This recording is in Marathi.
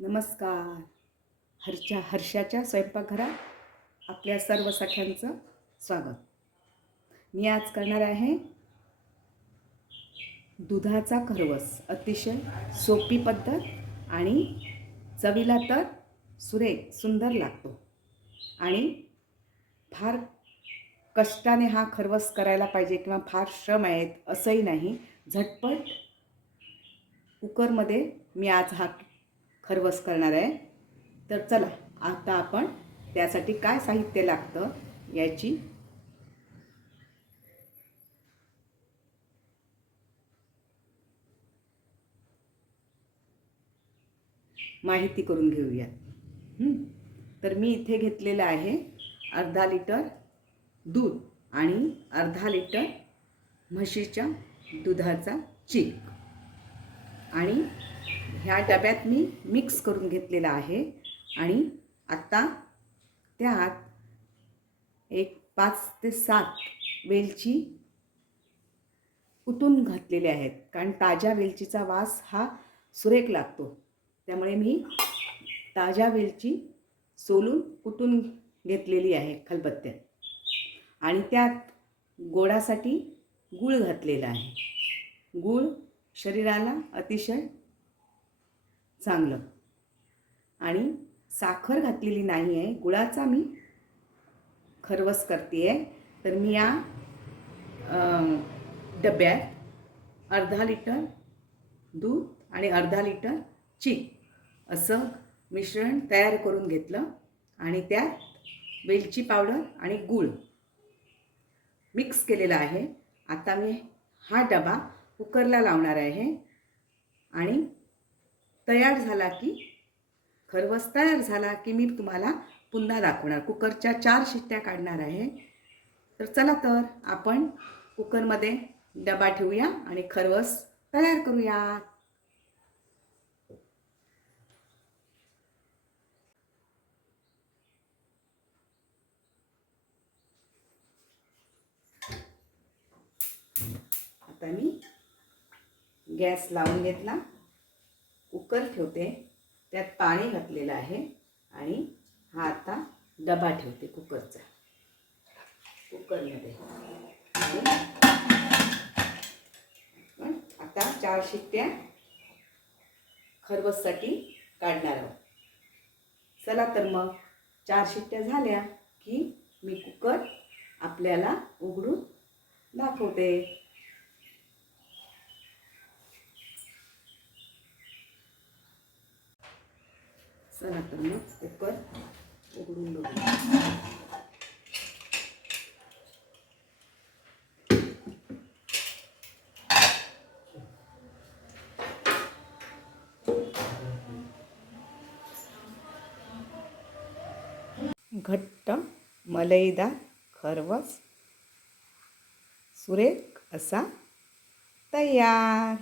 नमस्कार. हर्षाच्या स्वयंपाकघरात आपल्या सर्व सख्यांचं स्वागत. मी आज करणार आहे दुधाचा खरवस. अतिशय सोपी पद्धत आणि चवीला तर सुरेख सुंदर लागतो. आणि फार कष्टाने हा खरवस करायला पाहिजे किंवा फार श्रम आहेत असंही नाही. झटपट कुकरमध्ये मी आज हा खरवस करणार आहे. तर चला आता आपण त्यासाठी काय साहित्य लागतं याची माहिती करून घेऊयात. तर मी इथे घेतलेलं आहे अर्धा लिटर दूध आणि अर्धा लिटर म्हशीच्या दुधाचा चीक. आणि ह्या डब्यात मी मिक्स करून घेतलेला आहे. आणि आता त्यात एक 5 ते 7 वेलची कुटून घातलेले आहेत, कारण ताज्या वेलचीचा वास हा सुरेख लागतो. त्यामुळे मी ताज्या वेलची सोलून कुटून घेतलेली आहे खलबत्त्यात. आणि त्यात गोडासाठी गूळ घातलेला आहे. गूळ शरीराला अतिशय चांगलं. आणि साखर घातलेली नाही आहे, गुळाचा मी खरवस करते आहे. तर मी या डब्यात अर्धा लिटर दूध आणि अर्धा लिटर चीक असं मिश्रण तयार करून घेतलं. आणि त्यात वेलची पावडर आणि गूळ मिक्स केलेला आहे. आता मी हा डबा कुकरला लावणार आहे. आणि तयार झाला की खरवस तयार झाला की मी तुम्हाला पुन्हा दाखवणार. कुकरच्या 4 शिट्ट्या काढणार आहे. तर चला तर आपण कुकरमध्ये डबा ठेवूया आणि खरवस तयार करूया. आता मी गॅस लावून घेतला, कुकर ठेवते, त्यात पाणी घातलेलं आहे. आणि हा आता डबा ठेवते कुकरमध्ये. आता 4 शिट्ट्या खरवससाठी काढणार आहोत. चला तर मग 4 शिट्ट्या झाल्या की मी कुकर आपल्याला उघडून दाखवते. चला तर मग कुकर उघडून बघूया. घट्ट मलईदार खरवस सुरेख असा तयार.